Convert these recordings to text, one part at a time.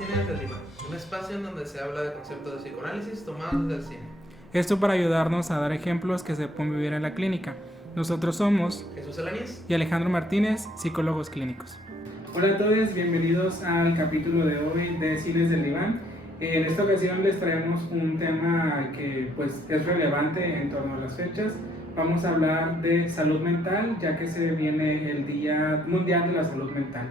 Cines del Diván, un espacio en donde se habla de conceptos de psicoanálisis tomados del cine. Esto para ayudarnos a dar ejemplos que se pueden vivir en la clínica. Nosotros somos Jesús Alanis y Alejandro Martínez, psicólogos clínicos. Hola a todos, bienvenidos al capítulo de hoy de Cines del Diván. En esta ocasión les traemos un tema que pues es relevante en torno a las fechas. Vamos a hablar de salud mental, ya que se viene el Día Mundial de la Salud Mental.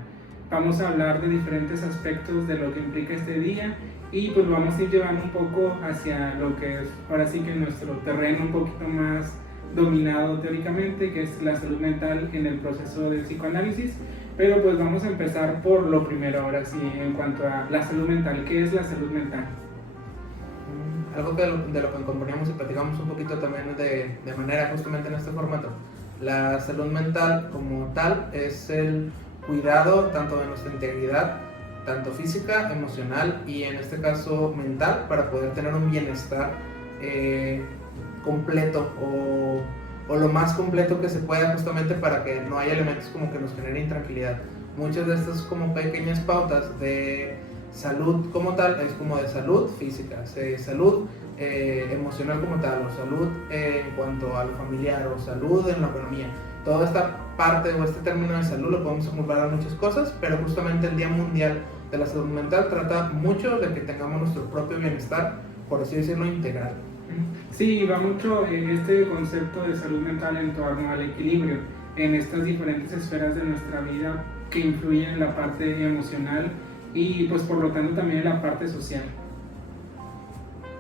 Vamos a hablar de diferentes aspectos de lo que implica este día y pues vamos a ir llevando un poco hacia lo que es ahora sí que nuestro terreno un poquito más dominado teóricamente, que es la salud mental en el proceso del psicoanálisis. Pero pues vamos a empezar por lo primero ahora sí, en cuanto a la salud mental. ¿Qué es la salud mental? Algo de lo que componíamos y platicamos un poquito también de manera justamente en este formato. La salud mental como tal es el cuidado tanto de nuestra integridad, tanto física, emocional y en este caso mental, para poder tener un bienestar completo o lo más completo que se pueda, justamente para que no haya elementos como que nos generen intranquilidad. Muchas de estas como pequeñas pautas de salud como tal es como de salud física, salud emocional como tal, o salud en cuanto a lo familiar, o salud en la economía. Toda esta parte o este término de salud lo podemos acumular a muchas cosas, pero justamente el Día Mundial de la Salud Mental trata mucho de que tengamos nuestro propio bienestar, por así decirlo, integral. Sí, va mucho este concepto de salud mental en torno al equilibrio en estas diferentes esferas de nuestra vida que influyen en la parte emocional y pues por lo tanto también en la parte social.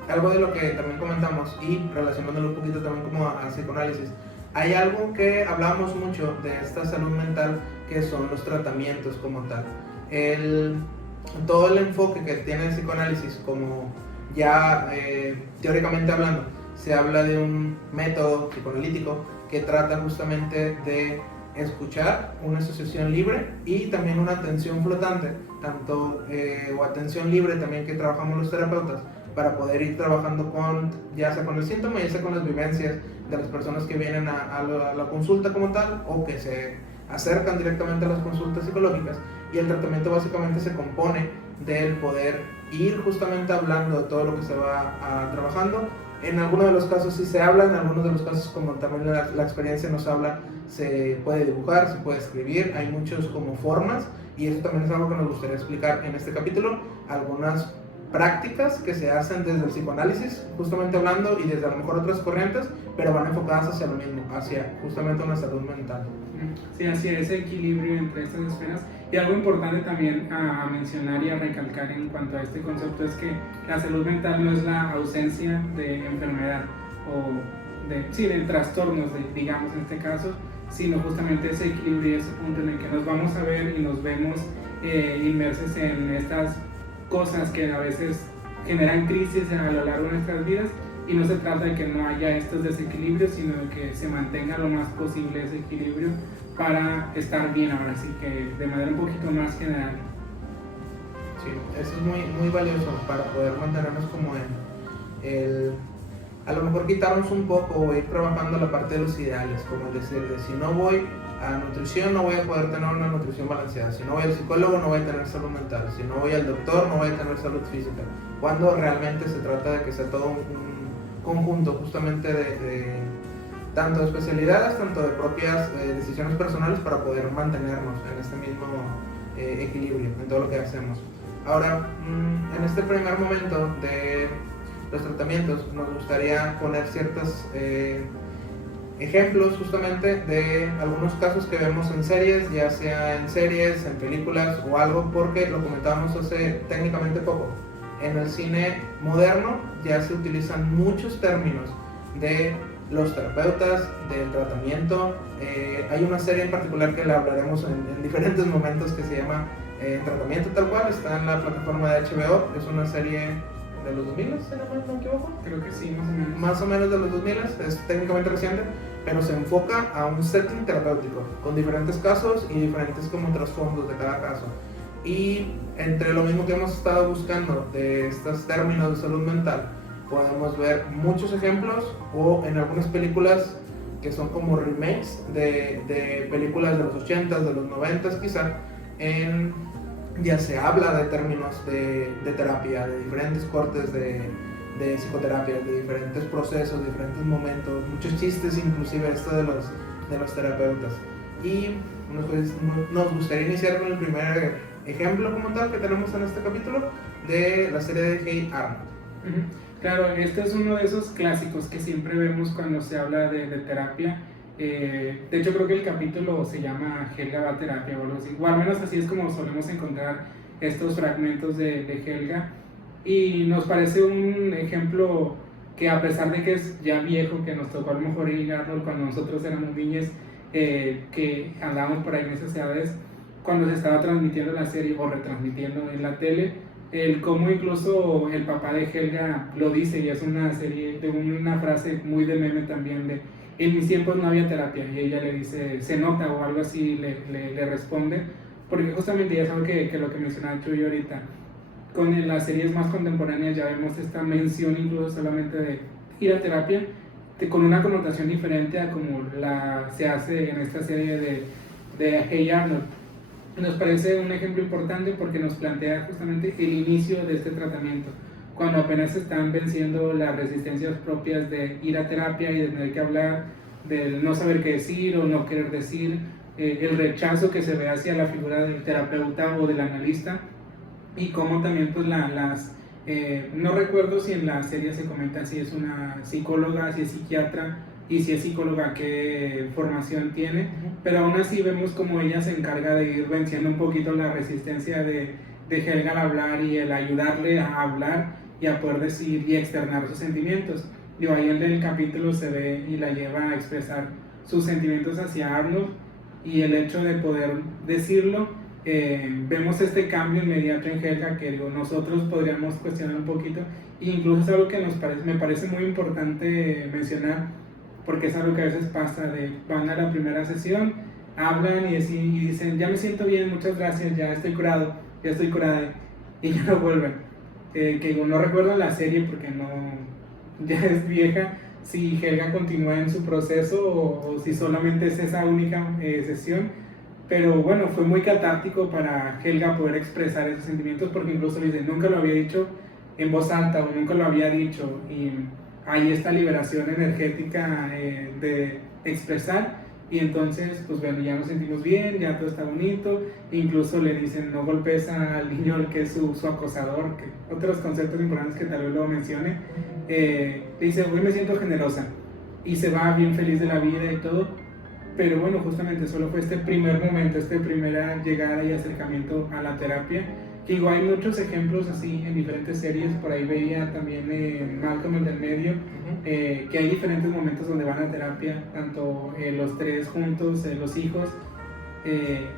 Algo de lo que también comentamos y relacionándolo un poquito también como a psicoanálisis, hay algo que hablamos mucho de esta salud mental que son los tratamientos como tal. Todo el enfoque que tiene el psicoanálisis, como ya teóricamente hablando, se habla de un método psicoanalítico que trata justamente de escuchar, una asociación libre y también una atención flotante, tanto o atención libre también que trabajamos los terapeutas, para poder ir trabajando ya sea con el síntoma, ya sea con las vivencias de las personas que vienen a la consulta como tal o que se acercan directamente a las consultas psicológicas. Y el tratamiento básicamente se compone del poder ir justamente hablando de todo lo que se va trabajando. En algunos de los casos sí se habla, en algunos de los casos, como también la experiencia nos habla, se puede dibujar, se puede escribir, hay muchas como formas, y eso también es algo que nos gustaría explicar en este capítulo, algunas prácticas que se hacen desde el psicoanálisis, justamente hablando, y desde a lo mejor otras corrientes, pero van enfocadas hacia lo mismo, hacia justamente una salud mental. Sí, hacia ese equilibrio entre estas esferas. Y algo importante también a mencionar y a recalcar en cuanto a este concepto es que la salud mental no es la ausencia de enfermedad o de trastornos, digamos en este caso, sino justamente ese equilibrio y ese punto en el que nos vamos a ver y nos vemos inmersos en estas cosas que a veces generan crisis a lo largo de nuestras vidas, y no se trata de que no haya estos desequilibrios, sino de que se mantenga lo más posible ese equilibrio para estar bien ahora sí que de manera un poquito más general. Sí, eso es muy, muy valioso para poder mantenernos como a lo mejor quitarnos un poco o ir trabajando la parte de los ideales, como es decir, de si no voy a nutrición no voy a poder tener una nutrición balanceada, si no voy al psicólogo no voy a tener salud mental, si no voy al doctor no voy a tener salud física, cuando realmente se trata de que sea todo un conjunto justamente de tanto de especialidades, tanto de propias decisiones personales para poder mantenernos en este mismo equilibrio en todo lo que hacemos. Ahora, en este primer momento de los tratamientos nos gustaría poner ciertos ejemplos justamente de algunos casos que vemos en series, ya sea en series, en películas o algo, porque lo comentábamos hace técnicamente poco. En el cine moderno ya se utilizan muchos términos de los terapeutas, del tratamiento. Hay una serie en particular que la hablaremos en diferentes momentos que se llama Tratamiento tal cual, está en la plataforma de HBO, es una serie de los 2000, si no me equivoco. Creo que sí, más o menos. Más o menos de los 2000, es técnicamente reciente, pero se enfoca a un setting terapéutico, con diferentes casos y diferentes como trasfondos de cada caso. Y entre lo mismo que hemos estado buscando de estos términos de salud mental, podemos ver muchos ejemplos, o en algunas películas que son como remakes de películas de los 80s, de los 90s quizá, en ya se habla de términos de terapia, de diferentes cortes de psicoterapia, de diferentes procesos, diferentes momentos, muchos chistes inclusive esto de los terapeutas. Y nos gustaría iniciar con el primer ejemplo como tal que tenemos en este capítulo de la serie de Hey Arnold. Claro, este es uno de esos clásicos que siempre vemos cuando se habla de terapia. De hecho creo que el capítulo se llama Helga va a terapia o algo así, o al menos así es como solemos encontrar estos fragmentos de Helga, y nos parece un ejemplo que, a pesar de que es ya viejo, que nos tocó a lo mejor Hey Arnold cuando nosotros éramos niños, que andábamos por ahí en esas edades, cuando se estaba transmitiendo la serie o retransmitiendo en la tele, el cómo incluso el papá de Helga lo dice, y es una serie de una frase muy de meme también, de en mis tiempos no había terapia, y ella le dice se nota o algo así, le responde, porque justamente ya saben que lo que mencionaba Chuy ahorita, con las series más contemporáneas ya vemos esta mención incluso solamente de ir a terapia, con una connotación diferente a como se hace en esta serie de Hey Arnold. Nos parece un ejemplo importante porque nos plantea justamente el inicio de este tratamiento, cuando apenas están venciendo las resistencias propias de ir a terapia y de tener que hablar, del no saber qué decir o no querer decir, el rechazo que se ve hacia la figura del terapeuta o del analista, y cómo también pues no recuerdo si en la serie se comenta si es una psicóloga, si es psiquiatra, y si es psicóloga qué formación tiene, pero aún así vemos como ella se encarga de ir venciendo un poquito la resistencia de Helga al hablar, y el ayudarle a hablar y a poder decir y externar sus sentimientos. Ahí en el capítulo se ve y la lleva a expresar sus sentimientos hacia Arnold, y el hecho de poder decirlo, vemos este cambio inmediato en Helga que nosotros podríamos cuestionar un poquito, e incluso es algo que me parece muy importante mencionar, porque es algo que a veces pasa, van a la primera sesión, hablan y dicen ya me siento bien, muchas gracias, ya estoy curado, ya estoy curada, y ya no vuelven. Que no recuerdo la serie porque ya es vieja, si Helga continúa en su proceso o si solamente es esa única sesión, pero bueno, fue muy catártico para Helga poder expresar esos sentimientos, porque incluso dice, nunca lo había dicho en voz alta o nunca lo había dicho, y hay esta liberación energética de expresar, y entonces pues bueno, ya nos sentimos bien, ya todo está bonito, incluso le dicen no golpes al niño que es su acosador, que otros conceptos importantes que tal vez luego mencione, le dice hoy me siento generosa, y se va bien feliz de la vida y todo, pero bueno, justamente solo fue este primer momento, esta primera llegada y acercamiento a la terapia. Que igual hay muchos ejemplos así en diferentes series, por ahí veía también en Malcolm el del medio, que hay diferentes momentos donde van a terapia, tanto los tres juntos, los hijos,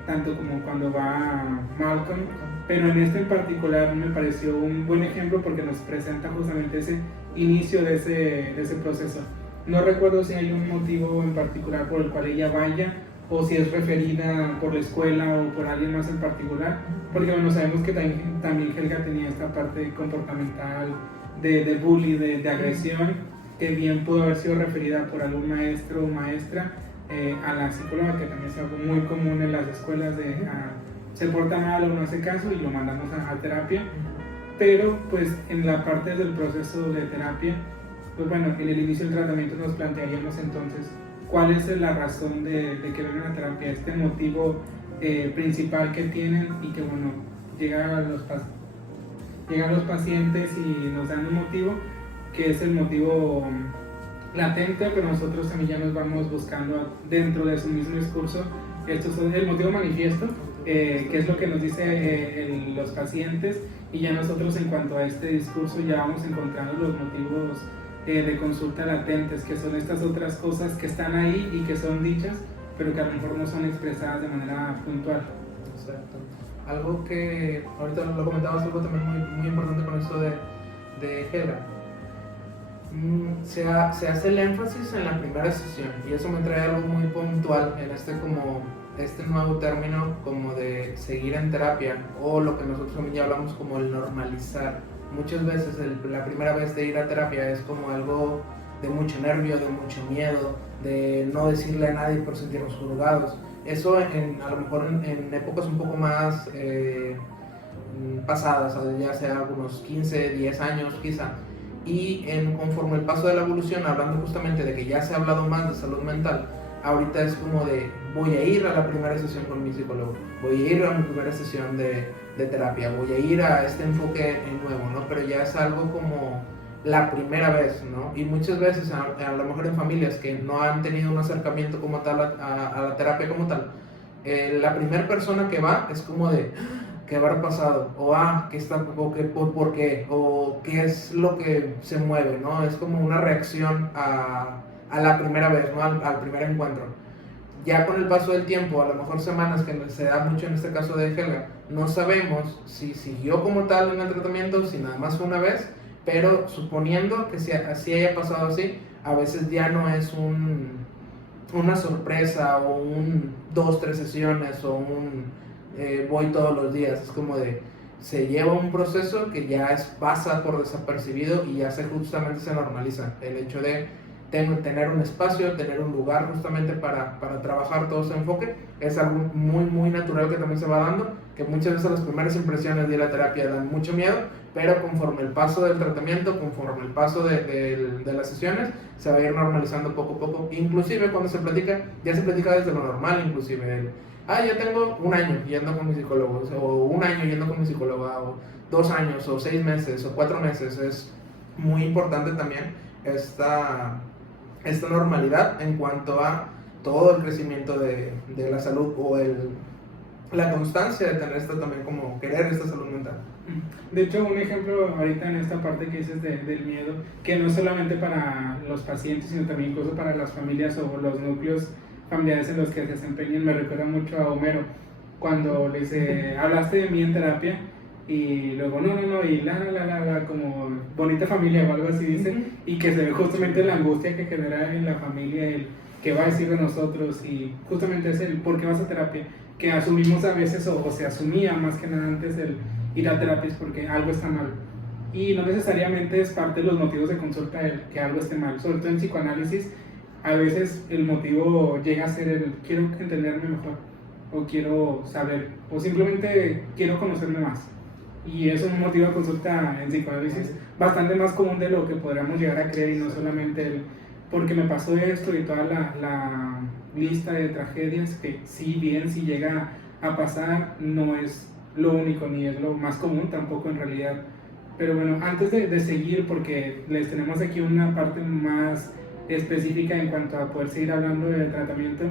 tanto como cuando va Malcolm, pero en este en particular me pareció un buen ejemplo porque nos presenta justamente ese inicio de ese proceso. No recuerdo si hay un motivo en particular por el cual ella vaya, o si es referida por la escuela o por alguien más en particular, porque bueno, sabemos que también Helga tenía esta parte comportamental de bullying, de agresión, que bien pudo haber sido referida por algún maestro o maestra a la psicóloga, que también es algo muy común en las escuelas, se porta mal o no hace caso y lo mandamos a terapia. Pero pues en la parte del proceso de terapia, pues bueno, en el inicio del tratamiento nos plantearíamos entonces cuál es la razón de que vengan a terapia, este motivo principal que tienen, y que bueno, llegan los pacientes y nos dan un motivo que es el motivo latente, pero nosotros también ya nos vamos buscando dentro de su mismo discurso. Esto es el motivo manifiesto, que es lo que nos dicen los pacientes, y ya nosotros en cuanto a este discurso ya vamos encontrando los motivos de consulta latentes, que son estas otras cosas que están ahí y que son dichas, pero que a lo mejor no son expresadas de manera puntual. Exacto. Algo que ahorita lo comentabas, algo también muy importante con esto de Helga. Se hace el énfasis en la primera sesión, y eso me trae algo muy puntual en este nuevo término como de seguir en terapia, o lo que nosotros también ya hablamos como el normalizar. Muchas veces la primera vez de ir a terapia es como algo de mucho nervio, de mucho miedo, de no decirle a nadie por sentirnos juzgados. Eso a lo mejor en épocas un poco más pasadas, ya sea algunos 15, 10 años quizá. Y conforme el paso de la evolución, hablando justamente de que ya se ha hablado más de salud mental, ahorita es como de voy a ir a la primera sesión con mi psicólogo, voy a ir a mi primera sesión de terapia, voy a ir a este enfoque nuevo, ¿no? Pero ya es algo como la primera vez, ¿no? Y muchas veces, a lo mejor en familias que no han tenido un acercamiento como tal a la terapia como tal, la primera persona que va es como de ¿qué habrá pasado? O ¿qué está, por qué? O ¿qué es lo que se mueve? ¿No? Es como una reacción a la primera vez, ¿no? Al primer encuentro. Ya con el paso del tiempo, a lo mejor semanas, que se da mucho en este caso de Helga, no sabemos si siguió como tal en el tratamiento, si nada más fue una vez, pero suponiendo que si así haya pasado así, a veces ya no es una sorpresa o 2, 3 sesiones o voy todos los días. Es como de se lleva un proceso que ya pasa por desapercibido y ya justamente se normaliza el hecho de tener un espacio, tener un lugar justamente para trabajar todo ese enfoque. Es algo muy muy natural que también se va dando, que muchas veces las primeras impresiones de la terapia dan mucho miedo, pero conforme el paso del tratamiento, conforme el paso de las sesiones, se va a ir normalizando poco a poco. Inclusive cuando se platica, ya se platica desde lo normal, inclusive ya tengo 1 año yendo con mi psicólogo, o 1 año yendo con mi psicóloga, o 2 años, o 6 meses, o 4 meses. Es muy importante también esta normalidad en cuanto a todo el crecimiento de la salud, o la constancia de tener esto también, como querer esta salud mental. De hecho, un ejemplo ahorita en esta parte que dices del miedo, que no es solamente para los pacientes, sino también incluso para las familias o los núcleos familiares en los que se desempeñan, me recuerda mucho a Homero, cuando le dice, hablaste de mí en terapia, y luego no, y como bonita familia o algo así dice, y que se ve justamente la angustia que genera en la familia, el que va a decir de nosotros, y justamente es el por qué vas a terapia, que asumimos a veces, o se asumía más que nada antes el ir a terapia es porque algo está mal, y no necesariamente es parte de los motivos de consulta el que algo esté mal, sobre todo en psicoanálisis. A veces el motivo llega a ser el quiero entenderme mejor, o quiero saber, o simplemente quiero conocerme más. Y eso es un motivo de consulta en psicoanálisis bastante más común de lo que podríamos llegar a creer, y no solamente el porque me pasó esto y toda la lista de tragedias que si llega a pasar, no es lo único ni es lo más común tampoco en realidad. Pero bueno, antes de seguir, porque les tenemos aquí una parte más específica en cuanto a poder seguir hablando del tratamiento,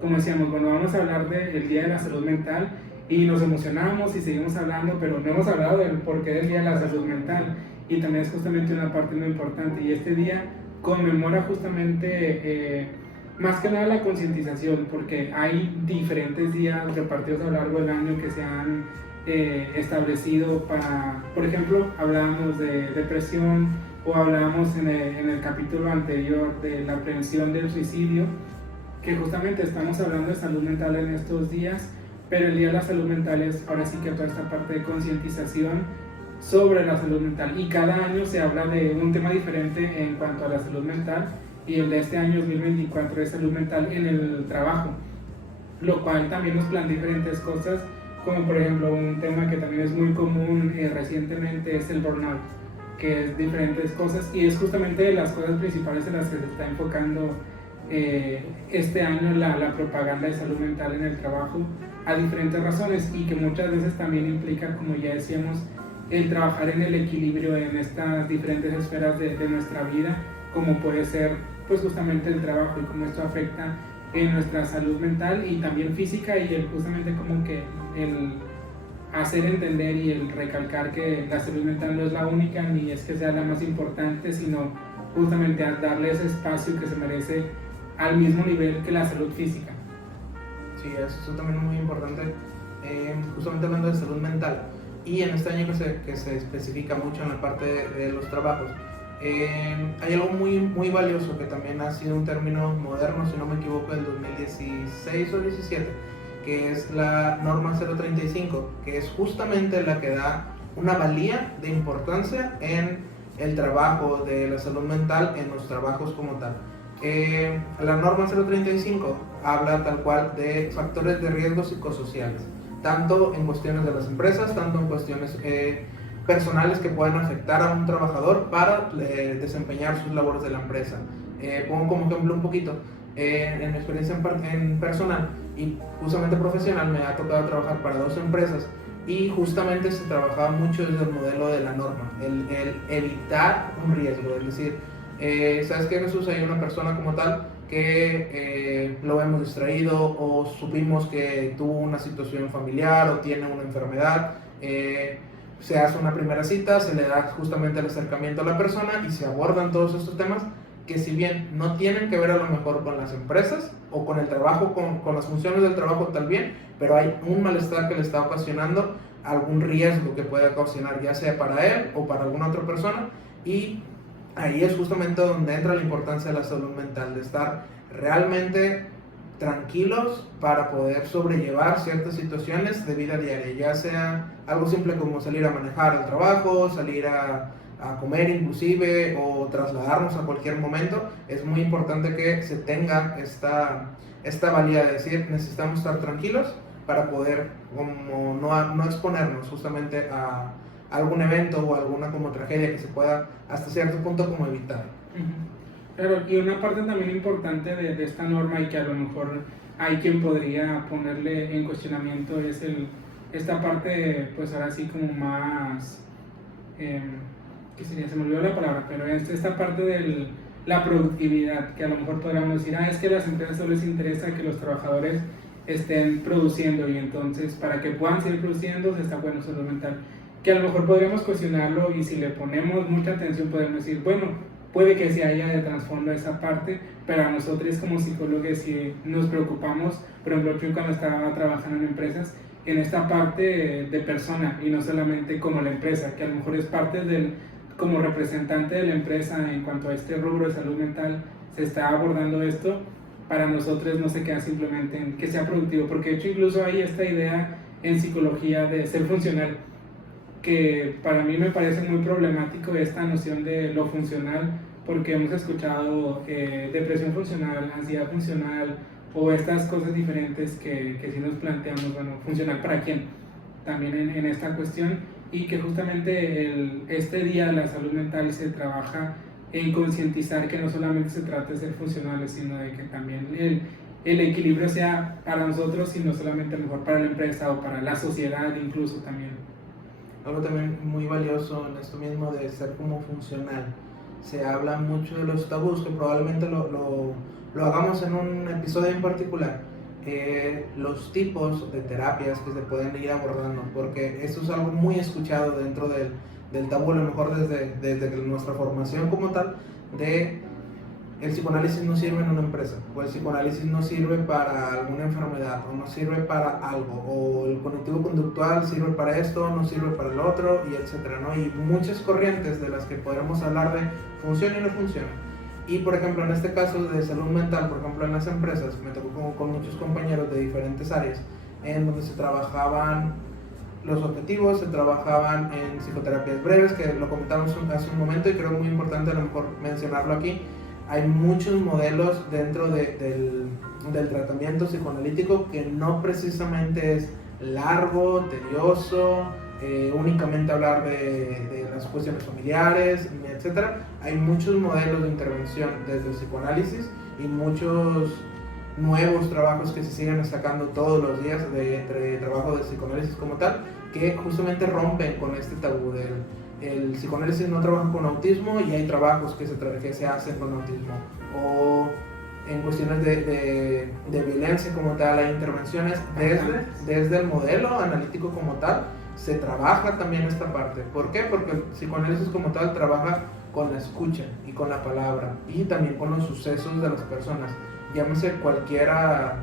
como decíamos, bueno, vamos a hablar del Día de la Salud Mental, y nos emocionamos y seguimos hablando, pero no hemos hablado del porqué del Día de la Salud Mental, y también es justamente una parte muy importante, y este día conmemora justamente más que nada la concientización, porque hay diferentes días repartidos a lo largo del año que se han establecido para, por ejemplo, hablábamos de depresión, o hablábamos en el capítulo anterior de la prevención del suicidio, que justamente estamos hablando de salud mental en estos días, pero el Día de la Salud Mental es ahora sí que toda esta parte de concientización sobre la salud mental, y cada año se habla de un tema diferente en cuanto a la salud mental, y el de este año 2024 es salud mental en el trabajo, lo cual también nos plantea diferentes cosas, como por ejemplo un tema que también es muy común recientemente es el burnout, que es diferentes cosas, y es justamente las cosas principales en las que se está enfocando este año la propaganda de salud mental en el trabajo, a diferentes razones, y que muchas veces también implica, como ya decíamos, el trabajar en el equilibrio en estas diferentes esferas de nuestra vida, como puede ser pues justamente el trabajo, y cómo esto afecta en nuestra salud mental y también física, y el justamente como que el hacer entender y el recalcar que la salud mental no es la única, ni es que sea la más importante, sino justamente darle ese espacio que se merece al mismo nivel que la salud física. Sí, eso también es muy importante, justamente hablando de salud mental, y en este año que se especifica mucho en la parte de los trabajos, hay algo muy, muy valioso que también ha sido un término moderno, si no me equivoco, del 2016 o 17, que es la norma 035, que es justamente la que da una valía de importancia en el trabajo de la salud mental, en los trabajos como tal. La norma 035 habla tal cual de factores de riesgo psicosociales. tanto en cuestiones de las empresas, tanto en cuestiones personales que pueden afectar a un trabajador para desempeñar sus labores de la empresa. Pongo como ejemplo un poquito, en mi experiencia en personal y justamente profesional me ha tocado trabajar para 2 empresas y justamente se trabajaba mucho desde el modelo de la norma, el evitar un riesgo, es decir, ¿sabes qué, Jesús? Hay una persona como tal que lo hemos distraído o supimos que tuvo una situación familiar o tiene una enfermedad, se hace una primera cita, se le da justamente el acercamiento a la persona y se abordan todos estos temas que si bien no tienen que ver a lo mejor con las empresas o con el trabajo, con las funciones del trabajo tal bien, pero hay un malestar que le está ocasionando algún riesgo que puede ocasionar ya sea para él o para alguna otra persona, y ahí es justamente donde entra la importancia de la salud mental, de estar realmente tranquilos para poder sobrellevar ciertas situaciones de vida diaria, ya sea algo simple como salir a manejar al trabajo, salir a comer inclusive o trasladarnos a cualquier momento. Es muy importante que se tenga esta valía de decir necesitamos estar tranquilos para poder como no exponernos justamente a algún evento o alguna como tragedia que se pueda hasta cierto punto como evitar. Pero y una parte también importante de esta norma y que a lo mejor hay quien podría ponerle en cuestionamiento es esta parte, pues ahora sí como más, ¿qué sería? Se me olvidó la palabra, pero es esta parte de la productividad, que a lo mejor podríamos decir, es que a las empresas solo les interesa que los trabajadores estén produciendo y entonces para que puedan seguir produciendo se está bueno salud mental, que a lo mejor podríamos cuestionarlo y si le ponemos mucha atención podemos decir, bueno, puede que se haya de trasfondo esa parte, pero a nosotros como psicólogos si nos preocupamos, por ejemplo yo cuando estaba trabajando en empresas, en esta parte de persona y no solamente como la empresa, que a lo mejor es parte como representante de la empresa en cuanto a este rubro de salud mental, se está abordando esto, para nosotros no se queda simplemente en que sea productivo, porque de hecho incluso hay esta idea en psicología de ser funcional, que para mí me parece muy problemático esta noción de lo funcional, porque hemos escuchado depresión funcional, ansiedad funcional o estas cosas diferentes que si nos planteamos, bueno, funcional para quién, también en esta cuestión, y que justamente este día de la salud mental se trabaja en concientizar que no solamente se trata de ser funcionales, sino de que también el equilibrio sea para nosotros y no solamente mejor para la empresa o para la sociedad incluso también. Algo también muy valioso en esto mismo de ser como funcional. Se habla mucho de los tabús, que probablemente lo hagamos en un episodio en particular. Los tipos de terapias que se pueden ir abordando, porque eso es algo muy escuchado dentro del tabú, a lo mejor desde nuestra formación como tal, de el psicoanálisis no sirve en una empresa, o el psicoanálisis no sirve para alguna enfermedad, o no sirve para algo, o el cognitivo conductual sirve para esto, no sirve para el otro, y etcétera, ¿no? Y muchas corrientes de las que podremos hablar de funciona y no funciona. Y por ejemplo, en este caso de salud mental, por ejemplo en las empresas, me tocó con muchos compañeros de diferentes áreas, en donde se trabajaban los objetivos, se trabajaban en psicoterapias breves, que lo comentamos hace un momento y creo muy importante a lo mejor mencionarlo aquí. Hay muchos modelos dentro del tratamiento psicoanalítico que no precisamente es largo, tedioso, únicamente hablar de las cuestiones familiares, etc. Hay muchos modelos de intervención desde el psicoanálisis y muchos nuevos trabajos que se siguen sacando todos los días de trabajo de psicoanálisis como tal, que justamente rompen con este tabú del el psicoanálisis no trabaja con autismo y hay trabajos que se hacen con autismo, o en cuestiones de violencia como tal hay intervenciones desde el modelo analítico como tal, se trabaja también esta parte. ¿Por qué? Porque el psicoanálisis como tal trabaja con la escucha y con la palabra y también con los sucesos de las personas, llámese cualquiera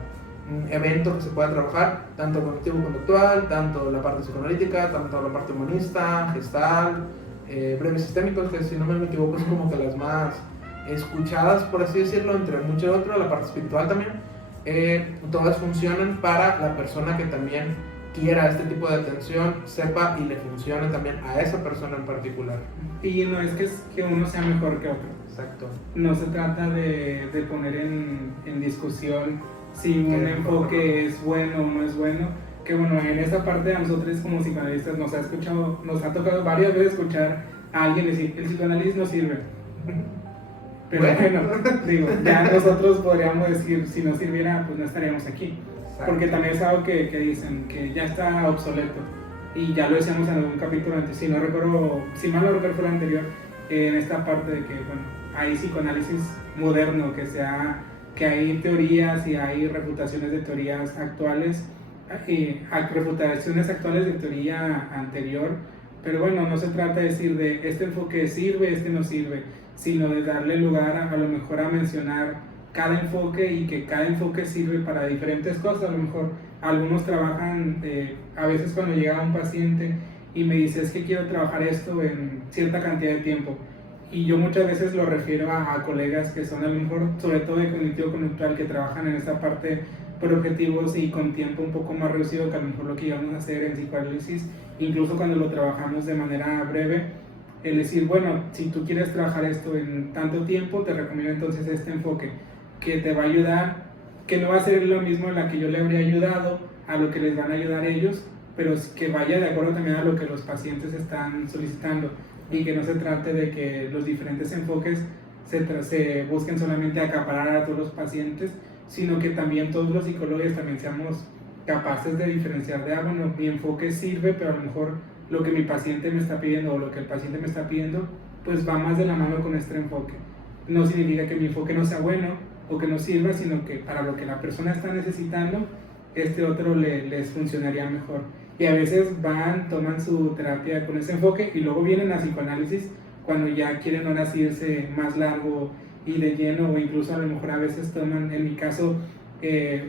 evento que se pueda trabajar, tanto cognitivo-conductual, tanto la parte psicoanalítica, tanto la parte humanista, gestal, breves sistémicos, que si no me equivoco es como que las más escuchadas, por así decirlo, entre muchos otros, la parte espiritual también, todas funcionan para la persona que también quiera este tipo de atención, sepa y le funcione también a esa persona en particular. Y no es que uno sea mejor que otro. Exacto. No se trata de poner en discusión si un enfoque es bueno o no es bueno, que bueno, en esta parte a nosotros como psicoanalistas nos ha tocado varias veces escuchar a alguien decir, el psicoanálisis no sirve. Pero bueno, digo, ya nosotros podríamos decir, si no sirviera, pues no estaríamos aquí. Exacto. Porque también es algo que dicen, que ya está obsoleto. Y ya lo decíamos en algún capítulo antes, si mal no recuerdo fue el anterior, en esta parte de que, bueno, hay psicoanálisis moderno, que hay teorías y hay refutaciones de teorías actuales, refutaciones actuales de teoría anterior, pero bueno, no se trata de decir de este enfoque sirve, este no sirve, sino de darle lugar a lo mejor a mencionar cada enfoque y que cada enfoque sirve para diferentes cosas. A lo mejor algunos trabajan, a veces cuando llega un paciente y me dice es que quiero trabajar esto en cierta cantidad de tiempo, y yo muchas veces lo refiero a colegas que son a lo mejor, sobre todo de cognitivo-conductual, que trabajan en esta parte por objetivos y con tiempo un poco más reducido que a lo mejor lo que íbamos a hacer en psicoanálisis, incluso cuando lo trabajamos de manera breve, el decir, bueno, si tú quieres trabajar esto en tanto tiempo, te recomiendo entonces este enfoque, que te va a ayudar, que no va a ser lo mismo en la que yo le habría ayudado, a lo que les van a ayudar ellos, pero que vaya de acuerdo también a lo que los pacientes están solicitando, y que no se trate de que los diferentes enfoques se busquen solamente acaparar a todos los pacientes, sino que también todos los psicólogos también seamos capaces de diferenciar de, bueno, mi enfoque sirve, pero a lo mejor lo que mi paciente me está pidiendo o lo que el paciente me está pidiendo, pues va más de la mano con este enfoque. No significa que mi enfoque no sea bueno o que no sirva, sino que para lo que la persona está necesitando, este otro les funcionaría mejor. Y a veces toman su terapia con ese enfoque y luego vienen a psicoanálisis cuando ya quieren ahora sí irse más largo y de lleno, o incluso a lo mejor a veces toman, en mi caso,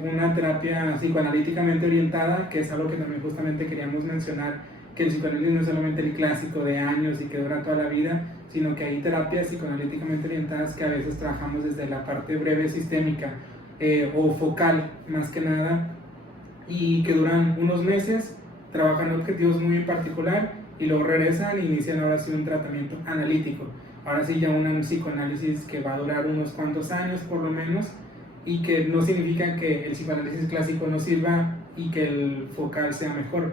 una terapia psicoanalíticamente orientada, que es algo que también justamente queríamos mencionar, que el psicoanálisis no es solamente el clásico de años y que dura toda la vida, sino que hay terapias psicoanalíticamente orientadas que a veces trabajamos desde la parte breve sistémica o focal más que nada, y que duran unos meses, trabajan objetivos muy en particular y luego regresan e inician ahora sí un tratamiento analítico. Ahora sí ya un psicoanálisis que va a durar unos cuantos años por lo menos, y que no significa que el psicoanálisis clásico no sirva y que el focal sea mejor,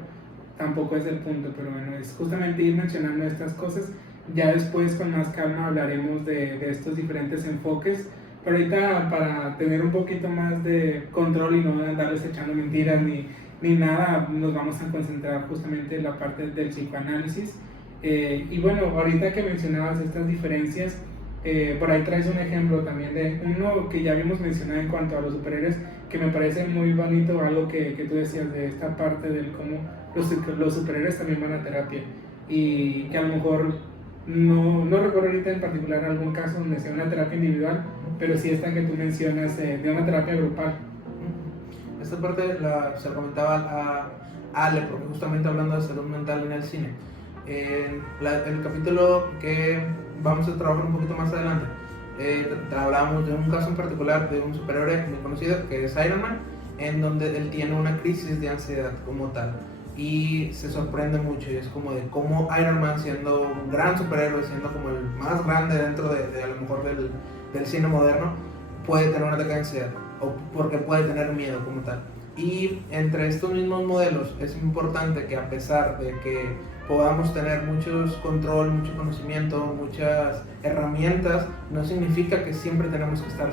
tampoco es el punto, pero bueno, es justamente ir mencionando estas cosas. Ya después con más calma hablaremos de estos diferentes enfoques, pero ahorita para tener un poquito más de control y no andarles echando mentiras ni nada, nos vamos a concentrar justamente en la parte del psicoanálisis. Y bueno, ahorita que mencionabas estas diferencias, por ahí traes un ejemplo también de uno que ya habíamos mencionado en cuanto a los superhéroes, que me parece muy bonito, algo que tú decías de esta parte del cómo los superhéroes también van a terapia, y que a lo mejor no recuerdo ahorita en particular algún caso donde sea una terapia individual, pero sí esta que tú mencionas de una terapia grupal. Esta parte se la comentaba a Ale, porque justamente hablando de salud mental en el cine, el capítulo que vamos a trabajar un poquito más adelante, hablábamos de un caso en particular de un superhéroe muy conocido que es Iron Man, en donde él tiene una crisis de ansiedad como tal, y se sorprende mucho, y es como de cómo Iron Man, siendo un gran superhéroe, siendo como el más grande dentro de a lo mejor del cine moderno, puede tener un ataque de ansiedad, o porque puede tener miedo como tal. Y entre estos mismos modelos es importante que, a pesar de que podamos tener mucho control, mucho conocimiento, muchas herramientas, no significa que siempre tenemos que estar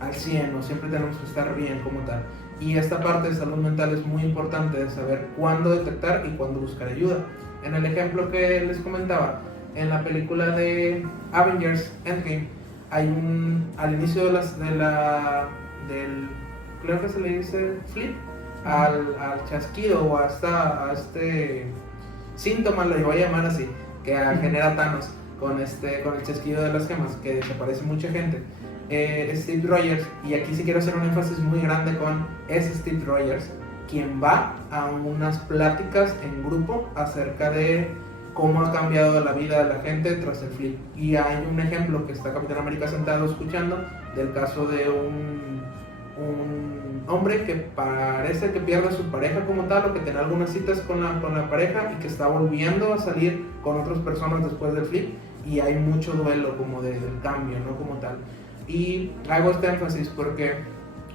al 100 o siempre tenemos que estar bien como tal. Y esta parte de salud mental es muy importante, de saber cuándo detectar y cuándo buscar ayuda. En el ejemplo que les comentaba, en la película de Avengers Endgame, hay al inicio del creo que se le dice flip, al chasquido o a este síntoma, lo voy a llamar así, que genera Thanos con el chasquido de las gemas, que desaparece mucha gente. Steve Rogers, y aquí sí quiero hacer un énfasis muy grande con Steve Rogers, quien va a unas pláticas en grupo acerca de cómo ha cambiado la vida de la gente tras el flip. Y hay un ejemplo que está Capitán América sentado escuchando, del caso de un hombre que parece que pierde a su pareja como tal, o que tiene algunas citas con la pareja, y que está volviendo a salir con otras personas después del flip, y hay mucho duelo como del cambio, ¿no? Como tal. Y hago este énfasis porque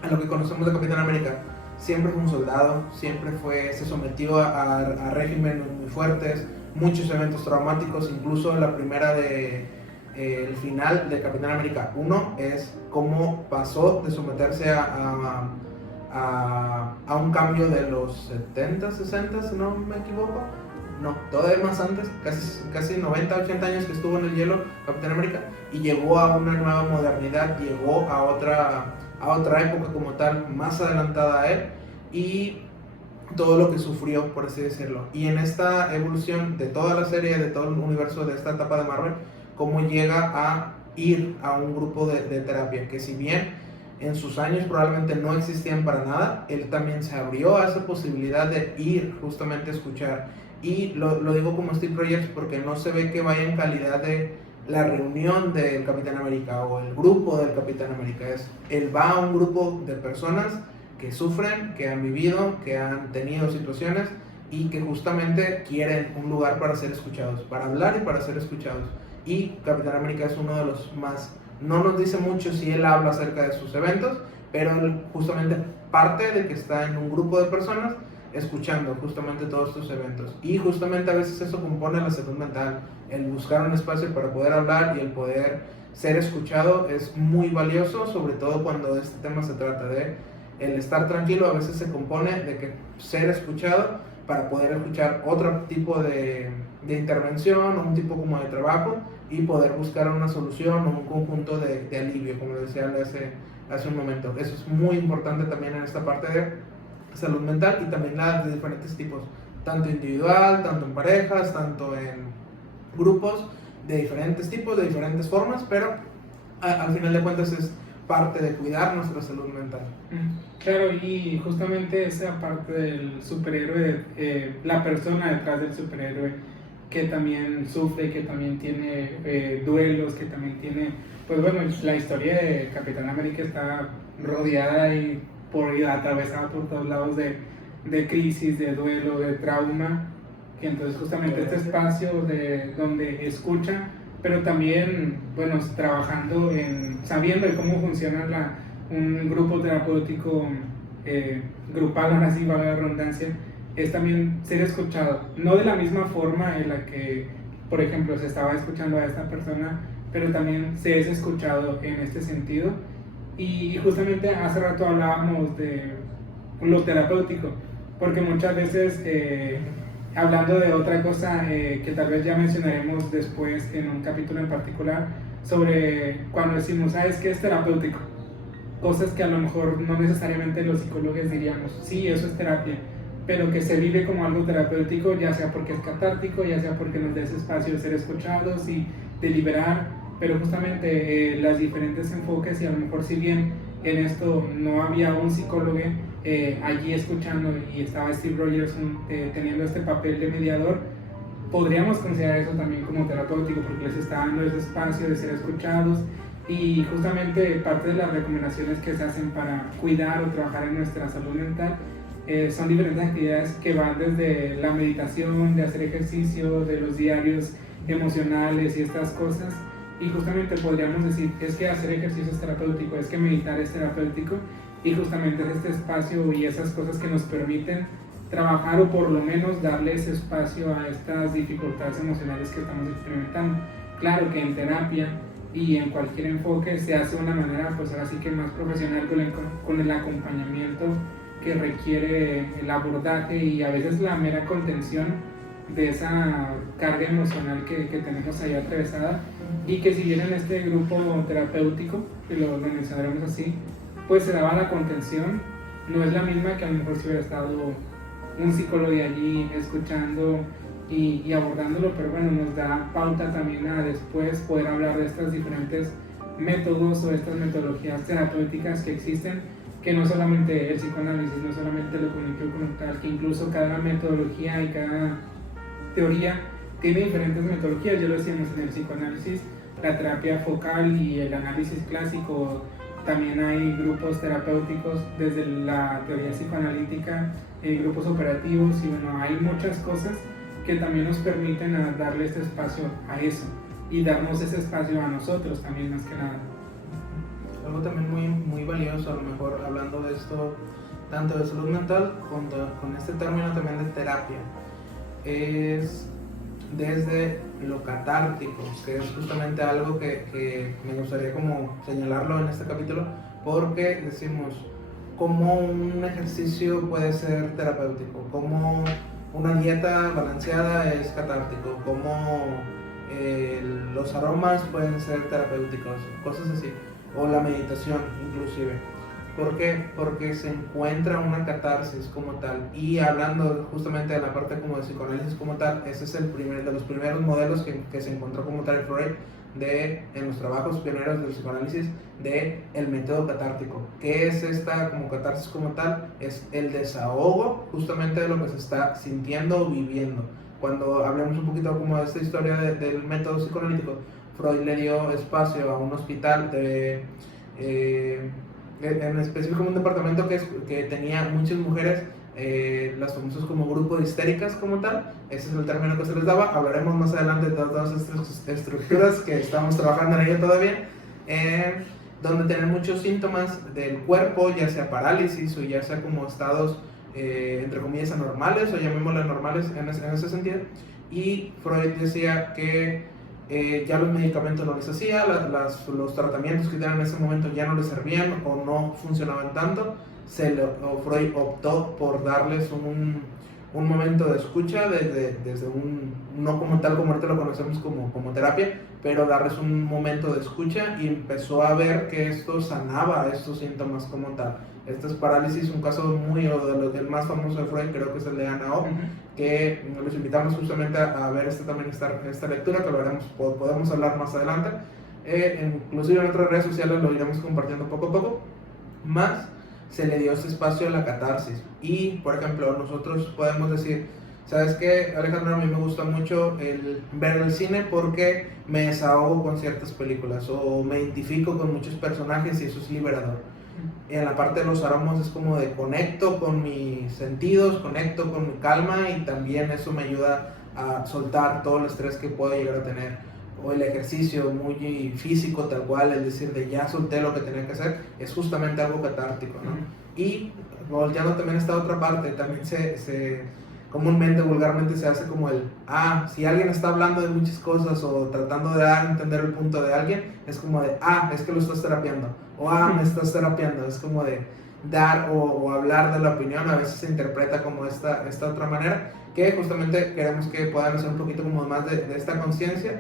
a lo que conocemos de Capitán América, siempre fue un soldado, se sometió a regímenes muy fuertes, muchos eventos traumáticos, incluso la primera el final de Capitán América 1 es cómo pasó de someterse a un cambio de los 70, 60, si no me equivoco. No, todavía más antes, casi 90, 80 años que estuvo en el hielo Capitán América, y llegó a una nueva modernidad, llegó a otra época como tal, más adelantada a él, y todo lo que sufrió, por así decirlo. Y en esta evolución de toda la serie, de todo el universo de esta etapa de Marvel, cómo llega a ir a un grupo de terapia, que si bien en sus años probablemente no existían para nada, él también se abrió a esa posibilidad de ir justamente a escuchar. Y lo digo como Steve Rogers porque no se ve que vaya en calidad de la reunión del Capitán América o el grupo del Capitán América. Él va a un grupo de personas que sufren, que han vivido, que han tenido situaciones y que justamente quieren un lugar para ser escuchados, para hablar y para ser escuchados. Y Capitán América es uno de los más, no nos dice mucho si él habla acerca de sus eventos, pero él justamente parte de que está en un grupo de personas escuchando justamente todos estos eventos. Y justamente a veces eso compone la salud mental, el buscar un espacio para poder hablar y el poder ser escuchado es muy valioso, sobre todo cuando de este tema se trata de el estar tranquilo. A veces se compone de que ser escuchado para poder escuchar otro tipo de intervención o un tipo como de trabajo y poder buscar una solución o un conjunto de alivio, como lo decía hace un momento. Eso es muy importante también en esta parte de salud mental, y también la de diferentes tipos, tanto individual, tanto en parejas, tanto en grupos, de diferentes tipos, de diferentes formas, pero al final de cuentas es parte de cuidar nuestra salud mental. Claro, y justamente esa parte del superhéroe, la persona detrás del superhéroe que también sufre, que también tiene duelos, que también tiene, pues bueno, la historia de Capitán América está rodeada y atravesada por todos lados de crisis, de duelo, de trauma, que entonces justamente este espacio donde escucha, pero también, bueno, trabajando sabiendo de cómo funciona un grupo terapéutico grupal, ahora sí valga la redundancia, es también ser escuchado, no de la misma forma en la que, por ejemplo, se estaba escuchando a esta persona, pero también se es escuchado en este sentido. Y justamente hace rato hablábamos de lo terapéutico, porque muchas veces, hablando de otra cosa que tal vez ya mencionaremos después en un capítulo en particular, sobre cuando decimos, ¿sabes qué es terapéutico? Cosas que a lo mejor no necesariamente los psicólogos diríamos, sí, eso es terapia, pero que se vive como algo terapéutico, ya sea porque es catártico, ya sea porque nos da ese espacio de ser escuchados y de liberar. Pero justamente los diferentes enfoques, y a lo mejor si bien en esto no había un psicólogo allí escuchando y estaba Steve Rogers teniendo este papel de mediador, podríamos considerar eso también como terapéutico porque les está dando ese espacio de ser escuchados. Y justamente parte de las recomendaciones que se hacen para cuidar o trabajar en nuestra salud mental son diferentes actividades que van desde la meditación, de hacer ejercicio, de los diarios emocionales y estas cosas. Y justamente podríamos decir, es que hacer ejercicio es terapéutico, es que meditar es terapéutico, y justamente es este espacio y esas cosas que nos permiten trabajar o por lo menos darle ese espacio a estas dificultades emocionales que estamos experimentando. Claro que en terapia y en cualquier enfoque se hace de una manera, pues ahora sí que más profesional, con el acompañamiento que requiere el abordaje y a veces la mera contención de esa carga emocional que tenemos ahí atravesada, y que si bien en este grupo terapéutico, que lo mencionaremos así, pues se daba la contención, no es la misma que a lo mejor si hubiera estado un psicólogo de allí escuchando y abordándolo, pero bueno, nos da pauta también a después poder hablar de estos diferentes métodos o estas metodologías terapéuticas que existen, que no solamente el psicoanálisis, no solamente lo cognitivo como tal, que incluso cada metodología y cada teoría tiene diferentes metodologías. Ya lo decíamos en el psicoanálisis, la terapia focal y el análisis clásico. También hay grupos terapéuticos desde la teoría psicoanalítica, grupos operativos, y bueno, hay muchas cosas que también nos permiten darle este espacio a eso y darnos ese espacio a nosotros también, más que nada. Algo también muy valioso, a lo mejor hablando de esto tanto de salud mental con este término también de terapia, es desde lo catártico, que es justamente algo que me gustaría como señalarlo en este capítulo, porque decimos cómo un ejercicio puede ser terapéutico, cómo una dieta balanceada es catártico, cómo los aromas pueden ser terapéuticos, cosas así, o la meditación inclusive. ¿Por qué? Porque se encuentra una catarsis como tal. Y hablando justamente de la parte como de psicoanálisis como tal, ese es de los primeros modelos que se encontró como tal Freud en los trabajos pioneros del psicoanálisis de el método catártico. ¿Qué es esta como catarsis como tal? Es el desahogo justamente de lo que se está sintiendo o viviendo. Cuando hablemos un poquito como de esta historia del método psicoanalítico, Freud le dio espacio a un hospital en específico un departamento que tenía muchas mujeres, las famosas como grupo de histéricas como tal, ese es el término que se les daba. Hablaremos más adelante de todas estas estructuras que estamos trabajando en ello todavía, donde tienen muchos síntomas del cuerpo, ya sea parálisis o ya sea como estados entre comillas anormales o llamémosle normales en ese sentido. Y Freud decía que ya los medicamentos no les hacía, los tratamientos que tenían en ese momento ya no les servían o no funcionaban tanto. Freud optó por darles un momento de escucha desde no como tal como ahorita lo conocemos como terapia, pero darles un momento de escucha, y empezó a ver que esto sanaba estos síntomas como tal. Estas parálisis, un caso del más famoso de Freud creo que es el de Anna O, que los invitamos justamente a ver esta lectura, que lo haremos, podemos hablar más adelante, inclusive en otras redes sociales lo iremos compartiendo poco a poco, más se le dio ese espacio a la catarsis. Y por ejemplo nosotros podemos decir, ¿sabes qué, Alejandro? A mí me gusta mucho ver el cine porque me desahogo con ciertas películas o me identifico con muchos personajes y eso es liberador. En la parte de los aromas es como de conecto con mis sentidos, conecto con mi calma, y también eso me ayuda a soltar todo el estrés que puedo llegar a tener. O el ejercicio muy físico tal cual, es decir, de ya solté lo que tenía que hacer, es justamente algo catártico, ¿no? Y volteando también esta otra parte, también comúnmente, vulgarmente se hace como si alguien está hablando de muchas cosas o tratando de dar a entender el punto de alguien, es como de, es que lo estás terapiando, o me estás terapiando, es como de dar o hablar de la opinión. A veces se interpreta como esta otra manera, que justamente queremos que puedan hacer un poquito como más de esta conciencia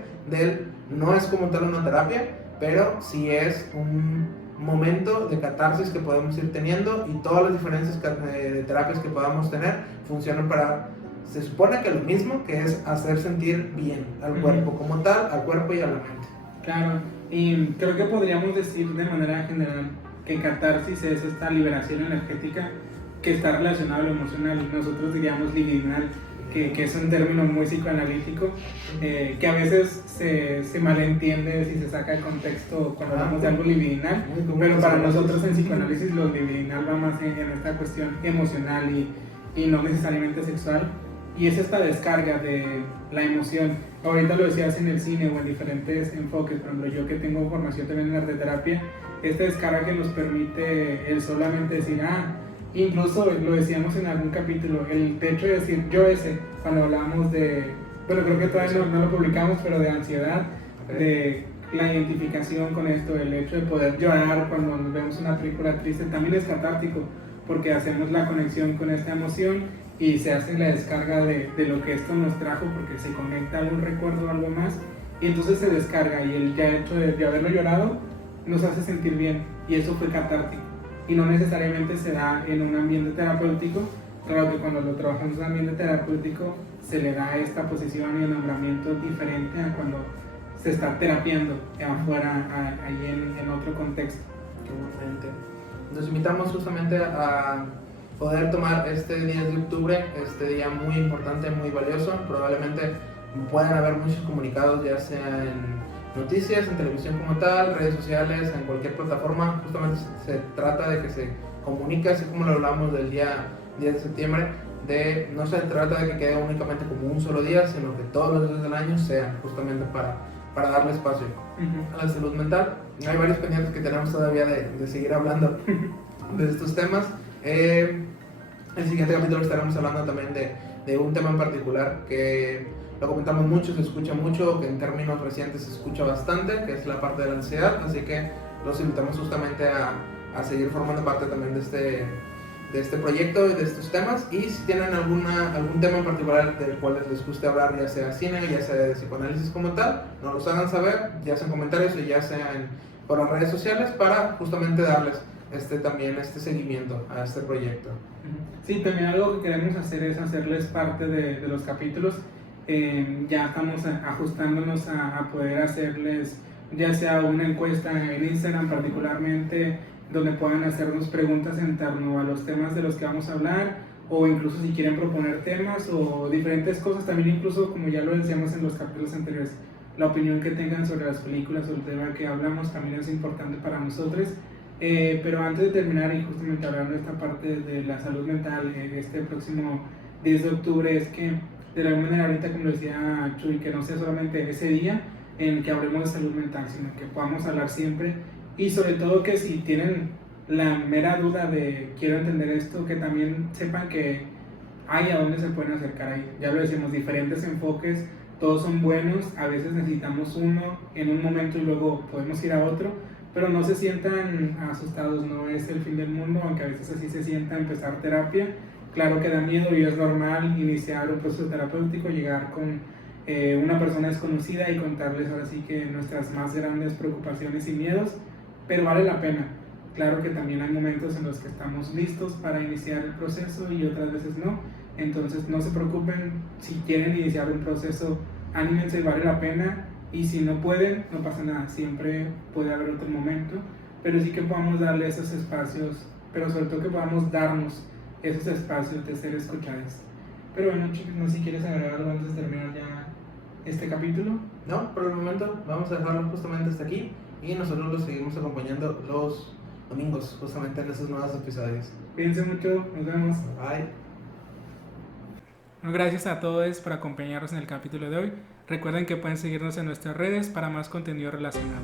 no es como tal una terapia, pero sí es un momento de catarsis que podemos ir teniendo, y todas las diferentes de terapias que podamos tener funcionan se supone que lo mismo, que es hacer sentir bien al cuerpo como tal, al cuerpo y a la mente. Claro, y creo que podríamos decir de manera general que catarsis es esta liberación energética que está relacionada a lo emocional, y nosotros diríamos libidinal, que es un término muy psicoanalítico, que a veces se malentiende si se saca de contexto cuando hablamos de algo libidinal, pero para nosotros en psicoanálisis lo libidinal va más en esta cuestión emocional y no necesariamente sexual, y es esta descarga de la emoción. Ahorita lo decías en el cine o en diferentes enfoques, por ejemplo, yo que tengo formación también en arte terapia, esta descarga que nos permite el solamente decir, incluso lo decíamos en algún capítulo, el hecho de decir yo ese, cuando hablábamos creo que todavía no lo publicamos, pero de ansiedad, de la identificación con esto, el hecho de poder llorar cuando nos vemos una película triste, también es catártico, porque hacemos la conexión con esta emoción y se hace la descarga de lo que esto nos trajo, porque se conecta a algún recuerdo o algo más, y entonces se descarga, y el ya hecho de haberlo llorado nos hace sentir bien, y eso fue catártico. Y no necesariamente se da en un ambiente terapéutico. Claro que cuando lo trabajamos en un ambiente terapéutico se le da esta posición y el nombramiento diferente a cuando se está terapiando afuera, ahí en otro contexto. Nos invitamos justamente a poder tomar este 10 de octubre, este día muy importante, muy valioso. Probablemente puedan haber muchos comunicados, ya sea en noticias, en televisión como tal, redes sociales, en cualquier plataforma. Justamente se trata de que se comunique, así como lo hablamos del día 10 de septiembre, no se trata de que quede únicamente como un solo día, sino que todos los días del año sean justamente para darle espacio a la salud mental. Hay varios pendientes que tenemos todavía de seguir hablando de estos temas. El siguiente capítulo estaremos hablando también de un tema en particular que lo comentamos mucho, se escucha mucho, que en términos recientes se escucha bastante, que es la parte de la ansiedad, así que los invitamos justamente a seguir formando parte también de este proyecto y de estos temas. Y si tienen algún tema en particular del cual les guste hablar, ya sea cine, ya sea de psicoanálisis como tal, nos los hagan saber, ya sea en comentarios o ya sea por las redes sociales, para justamente darles también este seguimiento a este proyecto. Sí, también algo que queremos hacer es hacerles parte de los capítulos. Ya estamos ajustándonos a poder hacerles ya sea una encuesta en Instagram particularmente, donde puedan hacernos preguntas en torno a los temas de los que vamos a hablar, o incluso si quieren proponer temas o diferentes cosas, también incluso como ya lo decíamos en los capítulos anteriores, la opinión que tengan sobre las películas o el tema que hablamos también es importante para nosotros. Pero antes de terminar y justamente hablando de esta parte de la salud mental, este próximo 10 de octubre, es que de la misma manera ahorita, como decía Chuy, que no sea solamente ese día en que hablemos de salud mental, sino que podamos hablar siempre, y sobre todo que si tienen la mera duda de quiero entender esto, que también sepan que hay a dónde se pueden acercar ahí. Ya lo decimos, diferentes enfoques, todos son buenos, a veces necesitamos uno en un momento y luego podemos ir a otro, pero no se sientan asustados, no es el fin del mundo, aunque a veces así se sienta empezar terapia. Claro que da miedo y es normal iniciar un proceso terapéutico, llegar con una persona desconocida y contarles ahora sí que nuestras más grandes preocupaciones y miedos, pero vale la pena. Claro que también hay momentos en los que estamos listos para iniciar el proceso y otras veces no, entonces no se preocupen, si quieren iniciar un proceso, anímense, vale la pena. Y si no pueden, no pasa nada, siempre puede haber otro momento, pero sí que podamos darle esos espacios, pero sobre todo que podamos darnos esos espacios de ser escuchados. Pero bueno, chicos, no sé si quieres agregar algo antes de terminar ya este capítulo. No, por el momento vamos a dejarlo justamente hasta aquí y nosotros los seguimos acompañando los domingos justamente en esos nuevos episodios. Cuídense mucho, nos vemos. Bye. Bueno, gracias a todos por acompañarnos en el capítulo de hoy. Recuerden que pueden seguirnos en nuestras redes para más contenido relacionado.